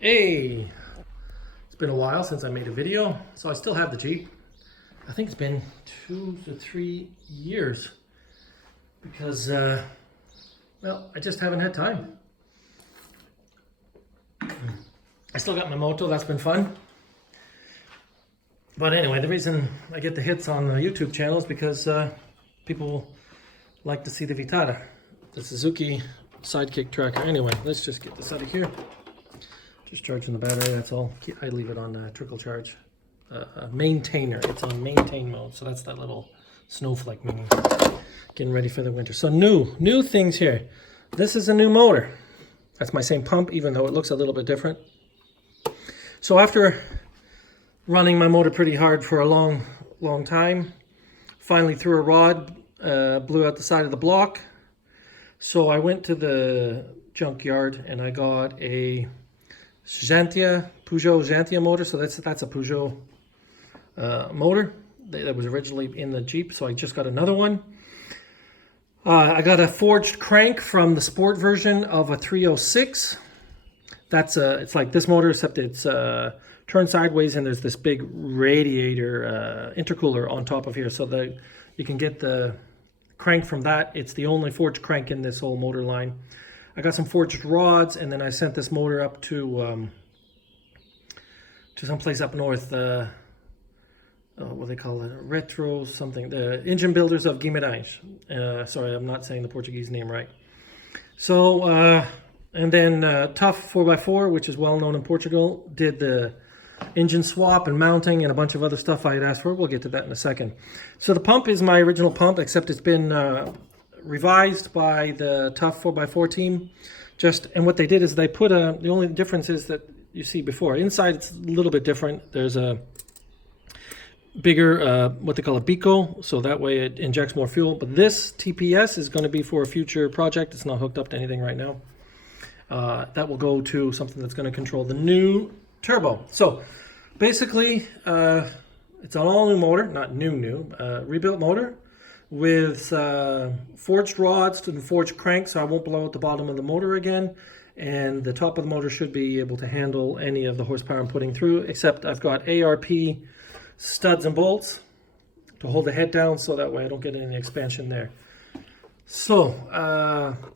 Hey, it's been a while since I made a video, so I still have the Jeep. I think it's been 2 to 3 years because, well, I just haven't had time. I still got my moto, that's been fun. But anyway, the reason I get the hits on the YouTube channel is because people like to see the Vitara, the Suzuki Sidekick tracker. Anyway, let's just get this out of here. Just charging the battery, that's all. I leave it on trickle charge. Maintainer, it's on maintain mode. So that's that little snowflake meaning. Getting ready for the winter. So new things here. This is a new motor. That's my same pump, even though it looks a little bit different. So after running my motor pretty hard for a long time, finally threw a rod, blew out the side of the block. So I went to the junkyard and I got a Peugeot Xantia motor. So that's a Peugeot motor that was originally in the Jeep. So I just got another one. I got a forged crank from the sport version of a 306. It's like this motor, except it's turned sideways and there's this big radiator intercooler on top of here, so that you can get the crank from that. It's the only forged crank in this whole motor line. I got some forged rods, and then I sent this motor up to someplace up north. What they call it, retro something. The engine builders of Guimarães. Sorry, I'm not saying the Portuguese name right. So, and then Tough 4x4, which is well known in Portugal, did the engine swap and mounting and a bunch of other stuff I had asked for. We'll get to that in a second. So the pump is my original pump, except it's been revised by the Tough 4x4 team. And what they did is they put the only difference is that you see before. Inside it's a little bit different. There's a bigger, what they call a bico, so that way it injects more fuel. But this TPS is going to be for a future project. It's not hooked up to anything right now. That will go to something that's going to control the new turbo. So basically, it's an all new motor, not new, rebuilt motor with forged rods to the forged crank, so I won't blow out the bottom of the motor again. And the top of the motor should be able to handle any of the horsepower I'm putting through, except I've got ARP studs and bolts to hold the head down, so that way I don't get any expansion there. So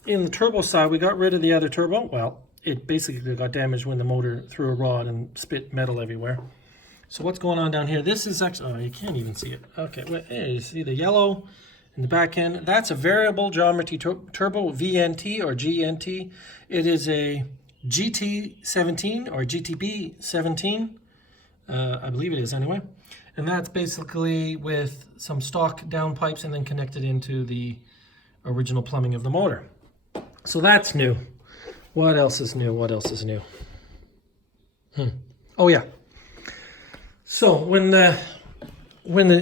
in the turbo side, we got rid of the other turbo. Well, it basically got damaged when the motor threw a rod and spit metal everywhere. So what's going on down here? This is actually, oh, you can't even see it. Okay, well, hey, you see the yellow in the back end? That's a variable geometry turbo, VNT or GNT. It is a GT17 or GTb17. I believe it is anyway. And that's basically with some stock downpipes and then connected into the original plumbing of the motor. So that's new. What else is new? What else is new? Oh yeah. So when the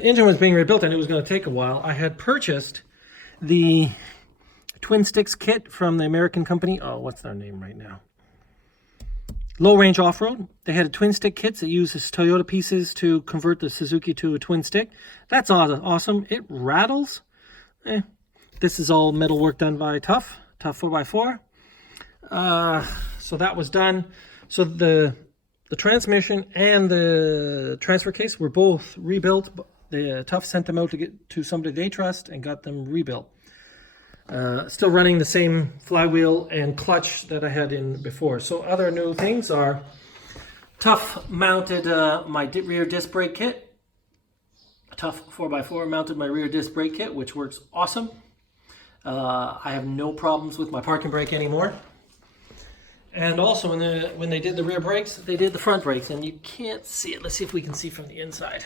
engine was being rebuilt and it was going to take a while, I had purchased the twin sticks kit from the American company. Oh, what's their name right now? Low Range Off-Road. They had a twin stick kit that uses Toyota pieces to convert the Suzuki to a twin stick. That's awesome. It rattles. This is all metal work done by Tough 4x4. So that was done. So the transmission and the transfer case were both rebuilt. The Tough sent them out to somebody they trust and got them rebuilt. Still running the same flywheel and clutch that I had in before. So other new things are Tough mounted my rear disc brake kit. Tough 4x4 mounted my rear disc brake kit, which works awesome. I have no problems with my parking brake anymore. And also when they did the rear brakes, they did the front brakes, and you can't see it. Let's see if we can see from the inside.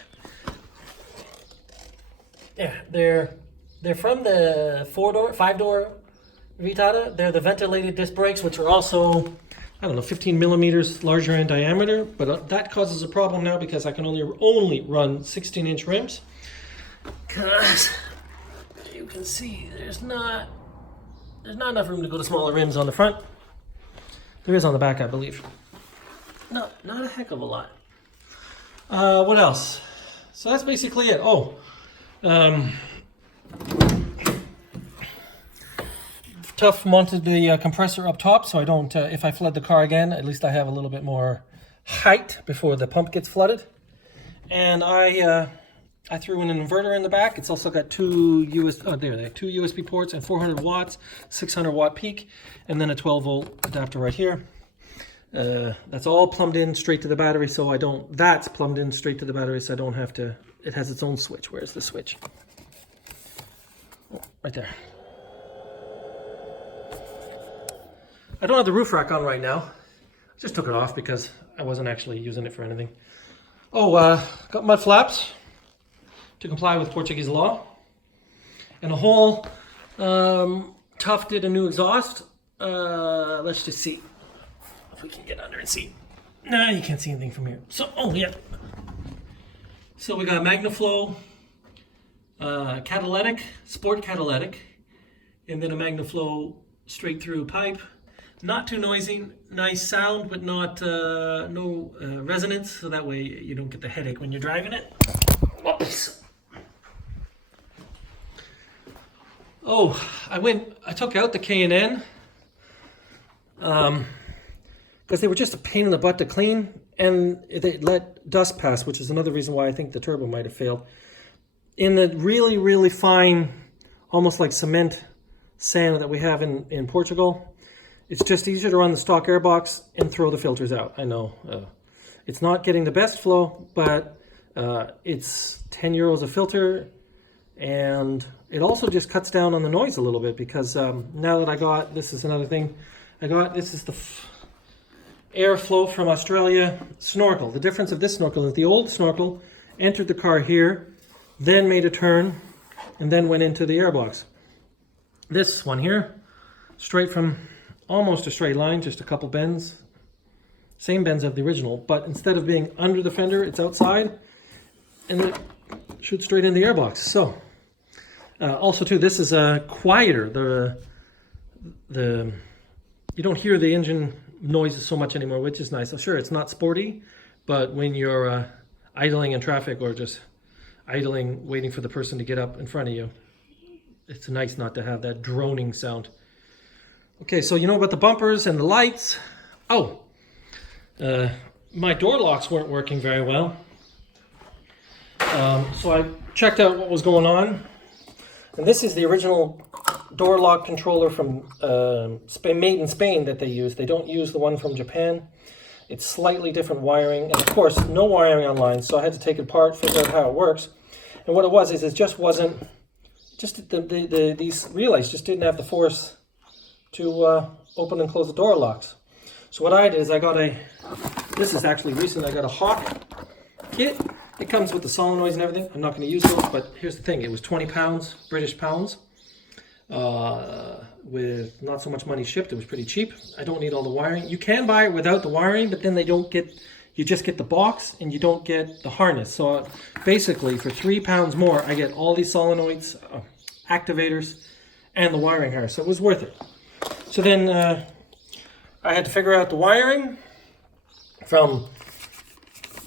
Yeah, they're from the 5-door Vitara. They're the ventilated disc brakes, which are also, I don't know, 15 millimeters larger in diameter. But that causes a problem now because I can only run 16-inch rims. Because you can see there's not enough room to go to smaller rims on the front. There is on the back, I believe. No, not a heck of a lot. What else? So that's basically it. Tough mounted the compressor up top, so I don't, if I flood the car again, at least I have a little bit more height before the pump gets flooded. And I threw in an inverter in the back. It's also got two USB ports and 400 watts, 600 watt peak, and then a 12 volt adapter right here. That's all plumbed in straight to the battery, so I don't, that's plumbed in straight to the battery, so I don't have to, it has its own switch. Where's the switch? Oh, right there. I don't have the roof rack on right now. I just took it off because I wasn't actually using it for anything. Oh, got mud flaps to comply with Portuguese law. And a whole tufted a new exhaust. Let's just see if we can get under and see. Nah, you can't see anything from here. So, oh yeah. So we got MagnaFlow, catalytic, sport catalytic, and then a MagnaFlow straight through pipe. Not too noisy, nice sound, but not no resonance, so that way you don't get the headache when you're driving it. Whoops. Oh, I took out the K&N because they were just a pain in the butt to clean, and they let dust pass, which is another reason why I think the turbo might have failed. In the really, really fine, almost like cement sand that we have in Portugal, it's just easier to run the stock airbox and throw the filters out. I know it's not getting the best flow, but it's 10 euros a filter, and it also just cuts down on the noise a little bit because now that I got, this is another thing, this is the airflow from Australia snorkel. The difference of this snorkel is the old snorkel entered the car here, then made a turn, and then went into the airbox. This one here, straight from almost a straight line, just a couple bends. Same bends of the original, but instead of being under the fender, it's outside, and it shoots straight in the airbox. So, also too, this is quieter. You don't hear the engine noises so much anymore, which is nice. Sure, it's not sporty, but when you're idling in traffic or just idling, waiting for the person to get up in front of you, it's nice not to have that droning sound. Okay, so you know about the bumpers and the lights. Oh, my door locks weren't working very well. So I checked out what was going on. And this is the original door lock controller from made in Spain that they use. They don't use the one from Japan. It's slightly different wiring. And of course, no wiring online, so I had to take it apart, figure out how it works. And what it was is it just wasn't, these relays just didn't have the force to open and close the door locks. So what I did is this is actually recent, I got a Hawk kit. It comes with the solenoids and everything. I'm not going to use those, but here's the thing. It was 20 pounds, British pounds, with not so much money shipped. It was pretty cheap. I don't need all the wiring. You can buy it without the wiring, but then you just get the box and you don't get the harness. So basically for £3 more, I get all these solenoids, activators, and the wiring harness. So it was worth it. So then I had to figure out the wiring from,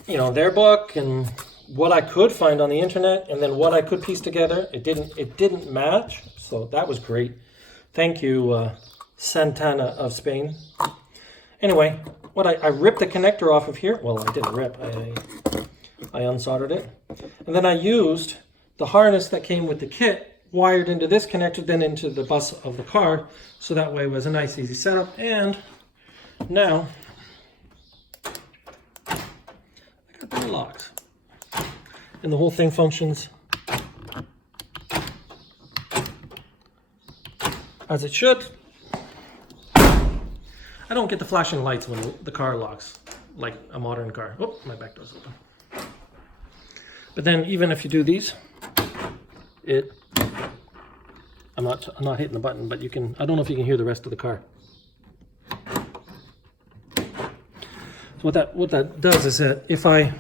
their book and what I could find on the internet, and then what I could piece together. It didn't match, so that was great. Thank you, Santana of Spain. Anyway, I ripped the connector off of here. Well, I didn't rip. I unsoldered it, and then I used the harness that came with the kit, wired into this connector, then into the bus of the car, so that way it was a nice easy setup. And now I got the locks, and the whole thing functions as it should. I don't get the flashing lights when the car locks like a modern car. Oh, my back door's open. But then even if you do these, I'm not hitting the button, but you can, I don't know if you can hear the rest of the car. So what that does is that if I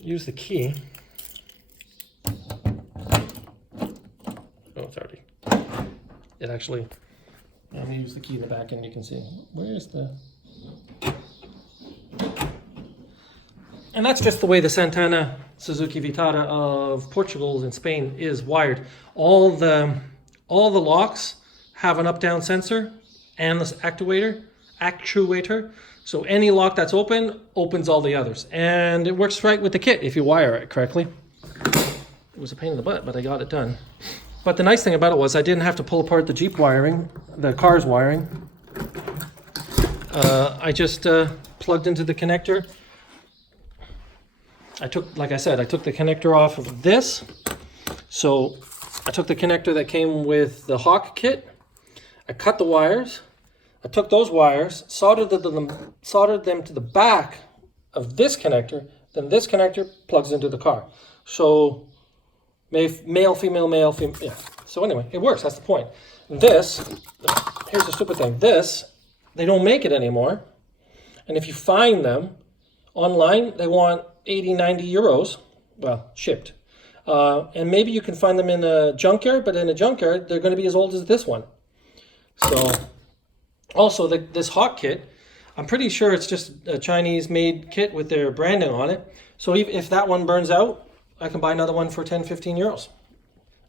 use the key, oh, it's already, it actually, I'm going to use the key in the back and you can see, where's the, And that's just the way the Santana Suzuki Vitara of Portugal and Spain is wired. All the locks have an up-down sensor and this actuator. So any lock that's open opens all the others, and it works right with the kit if you wire it correctly. It was a pain in the butt, but I got it done. But the nice thing about it was I didn't have to pull apart the Jeep wiring, the car's wiring. I just plugged into the connector. Like I said, I took the connector off of this. So I took the connector that came with the Hawk kit. I cut the wires. I took those wires, soldered them to the back of this connector. Then this connector plugs into the car. So male, female, yeah. So anyway, it works. That's the point. This, here's the stupid thing. This, they don't make it anymore. And if you find them online, they want 80, 90 euros, well, shipped. And maybe you can find them in a junkyard, but in a junkyard, they're going to be as old as this one. So, also, this Hawk kit, I'm pretty sure it's just a Chinese-made kit with their branding on it. So if that one burns out, I can buy another one for 10, 15 euros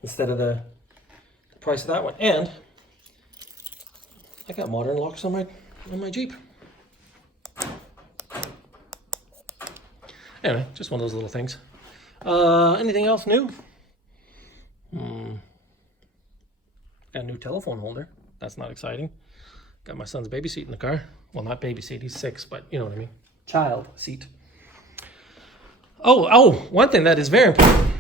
instead of the price of that one. And I got modern locks on my Jeep. Anyway, just one of those little things. Anything else new? Got a new telephone holder. That's not exciting. Got my son's baby seat in the car. Well, not baby seat, he's 6, but you know what I mean. Child seat. Oh, one thing that is very important.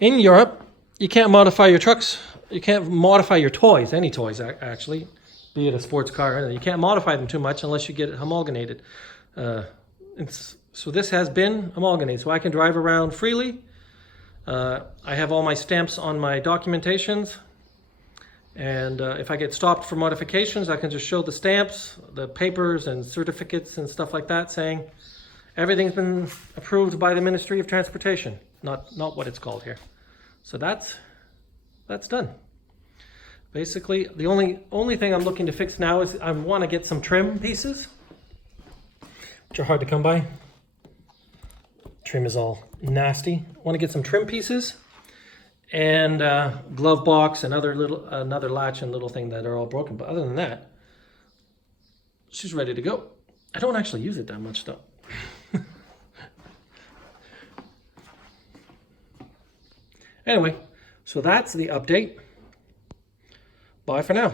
In Europe, you can't modify your trucks. You can't modify your toys, any toys actually, be it a sports car. You can't modify them too much unless you get it homologated. So this has been homologated, so I can drive around freely. I have all my stamps on my documentations. And if I get stopped for modifications, I can just show the stamps, the papers and certificates and stuff like that saying everything's been approved by the Ministry of Transportation, not what it's called here. So that's done. Basically, the only thing I'm looking to fix now is I want to get some trim pieces, which are hard to come by. Trim is all nasty. I want to get some trim pieces and glove box and another latch and little thing that are all broken. But other than that, she's ready to go. I don't actually use it that much though. Anyway, so that's the update. Bye for now.